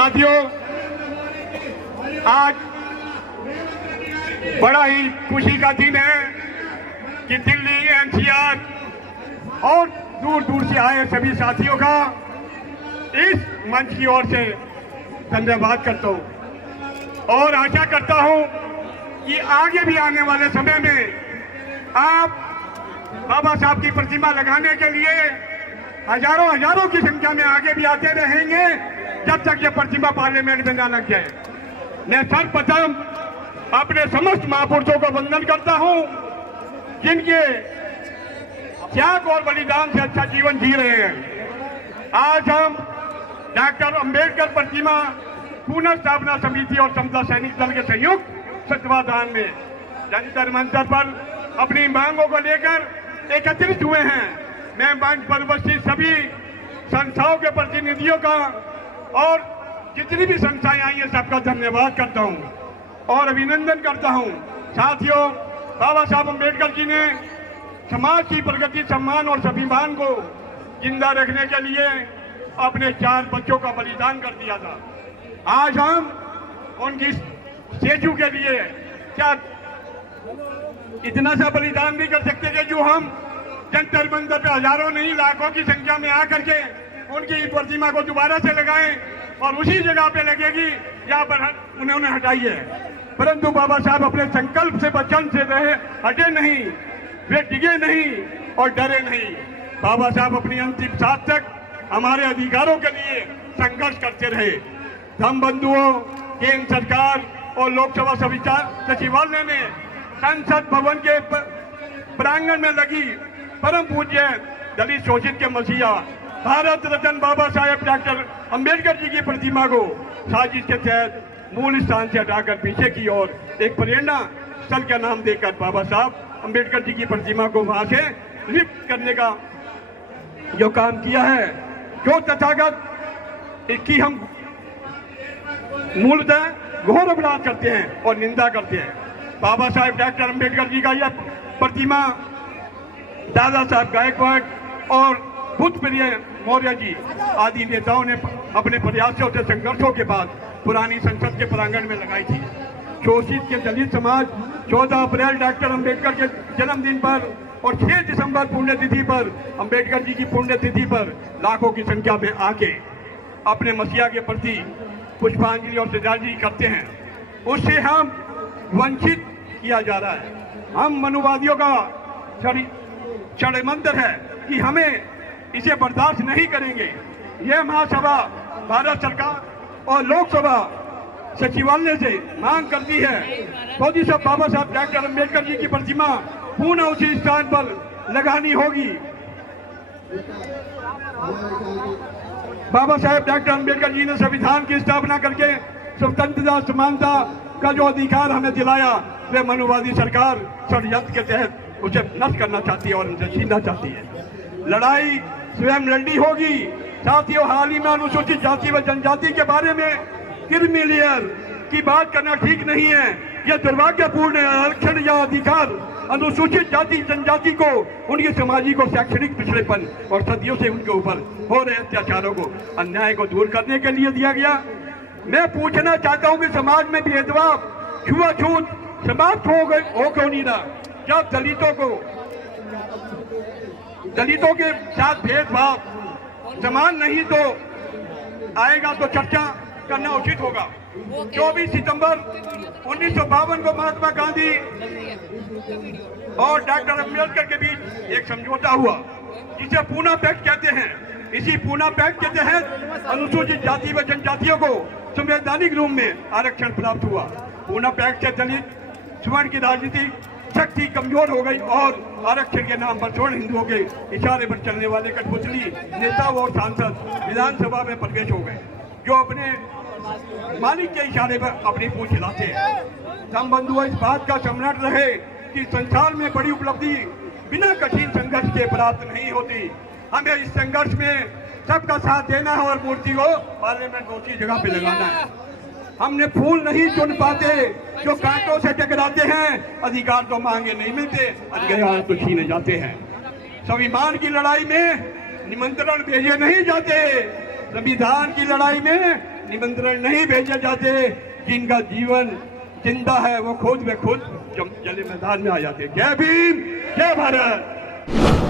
साथियों, आज बड़ा ही खुशी का दिन है कि दिल्ली, एनसीआर और दूर दूर से आए सभी साथियों का इस मंच की ओर से धन्यवाद करता हूं और आशा करता हूं कि आगे भी आने वाले समय में आप बाबा साहब की प्रतिमा लगाने के लिए हजारों की संख्या में आगे भी आते रहेंगे जब तक ये प्रतिमा पार्लियामेंट में ना लग जाए। मैं सर्वप्रथम अपने समस्त महापुरुषों को वंदन करता हूं जिनके त्याग और बलिदान से अच्छा जीवन जी रहे हैं। आज हम डॉक्टर अंबेडकर प्रतिमा पुनर्स्थापना समिति और समता सैनिक दल के संयुक्त तत्वाधान में जंतर मंतर पर अपनी मांगों को लेकर एकत्रित हुए हैं। मैं मंच पर उपस्थित सभी संस्थाओं के प्रतिनिधियों का और जितनी भी संस्थाएं आई हैं सबका धन्यवाद करता हूं और अभिनंदन करता हूं। साथियों, बाबा साहब अंबेडकर जी ने समाज की प्रगति, सम्मान और स्वाभिमान को जिंदा रखने के लिए अपने 4 बच्चों का बलिदान कर दिया था। आज हम उनकी स्टेचू के लिए क्या इतना सा बलिदान नहीं कर सकते कि जो हम जंतर मंतर पे हजारों नहीं लाखों की संख्या में आकर के उनकी प्रतिमा को दोबारा से लगाएं और उसी जगह पे लगेगी जहां पर उन्होंने हटाई है। परंतु बाबा साहब अपने संकल्प से, वचन से रहे, हटे नहीं, वे डिगे नहीं और डरे नहीं। बाबा साहब अपनी अंतिम सांस तक हमारे अधिकारों के लिए संघर्ष करते रहे। हम बंधुओं, केंद्र सरकार और लोकसभा सचिवालय ने संसद भवन के प्रांगण में लगी परम पूज्य दलित शोषित के मसीहा भारत रत्न बाबा साहेब डॉक्टर अंबेडकर जी की प्रतिमा को साजिश के तहत मूल स्थान से हटाकर पीछे की ओर एक प्रेरणा स्थल का नाम देकर बाबा साहब अंबेडकर जी की प्रतिमा को वहां से लिफ्ट करने का जो काम किया है, जो तथागत इसकी हम मूलतः घोर अपराध करते हैं और निंदा करते हैं। बाबा साहेब डॉक्टर अंबेडकर जी का यह प्रतिमा दादा साहब गायकवाड़ और भूतप्रिय मौर्य जी आदि नेताओं ने अपने प्रयासों से, संघर्षों के बाद पुरानी संसद के प्रांगण में लगाई थी। शोषित के दलित समाज 14 अप्रैल डॉक्टर अंबेडकर के जन्मदिन पर और 6 दिसंबर पुण्यतिथि पर, अंबेडकर जी की पुण्यतिथि पर लाखों की संख्या में आके अपने मसीहा के प्रति पुष्पांजलि और श्रद्धांजलि करते हैं। उससे हम वंचित किया जा रहा है। हम मनुवादियों का षड्यंत्र है कि हमें इसे बर्दाश्त नहीं करेंगे। यह महासभा भारत सरकार और लोकसभा सचिवालय से मांग करती है मोदी साहब बाबा साहब डॉक्टर अंबेडकर जी की प्रतिमा पुनः उसी स्थान पर लगानी होगी। बाबा साहेब डॉक्टर अंबेडकर जी ने संविधान की स्थापना करके स्वतंत्रता, समानता का जो अधिकार हमें दिलाया, वे मनुवादी सरकार षड्यंत्र के तहत उसे नष्ट करना चाहती है और उनसे छीनना चाहती है। लड़ाई स्वयं लड़नी होगी। साथियों, हाल ही में अनुसूचित जाति व जनजाति के बारे में क्रीमी की बात करना ठीक नहीं है। यह दुर्भाग्यपूर्ण है। आरक्षण या अधिकार अनुसूचित जाति जनजाति को उनके सामाजिक और शैक्षणिक पिछड़ेपन और सदियों से उनके ऊपर हो रहे अत्याचारों को, अन्याय को दूर करने के लिए दिया गया। मैं पूछना चाहता हूं कि समाज में भेदभाव, छुआछूत समाप्त हो क्यों नहीं रहा? जब दलितों के साथ भेदभाव समान नहीं तो आएगा तो चर्चा करना उचित होगा। 24 सितंबर 1952 को महात्मा गांधी और डॉक्टर अंबेडकर के बीच एक समझौता हुआ जिसे पूना पैक्ट कहते हैं। इसी पूना पैक्ट के तहत अनुसूचित जाति व जनजातियों को संवैधानिक रूप में आरक्षण प्राप्त हुआ। पूना पैक्ट से दलित स्वर्ण की राजनीतिक शक्ति कमजोर हो गई और आरक्षण के नाम पर स्वर्ण हिंदुओं के इशारे पर चलने वाले कठपुतली नेता और सांसद विधानसभा में प्रवेश हो गए, जो अपने मालिक के इशारे पर अपनी पूंछ हिलाते हैं। हम बंधुओं, इस बात का स्मरण रहे कि संसार में बड़ी उपलब्धि बिना कठिन संघर्ष के प्राप्त नहीं होती। हमें इस संघर्ष में सबका साथ देना है और मूर्ति को पार्लियामेंट में उसी जगह पे लगाना है। हमने फूल नहीं चुन पाते जो कांटों से टकराते हैं। अधिकार तो मांगे नहीं मिलते, अधिकार तो छीने जाते हैं। स्वाभिमान की लड़ाई में निमंत्रण भेजे नहीं जाते, संविधान की लड़ाई में निमंत्रण नहीं भेजे जाते, जिनका जीवन जिंदा है वो खुद व खुद जले मैदान में आ जाते। जय भीम, जय भारत।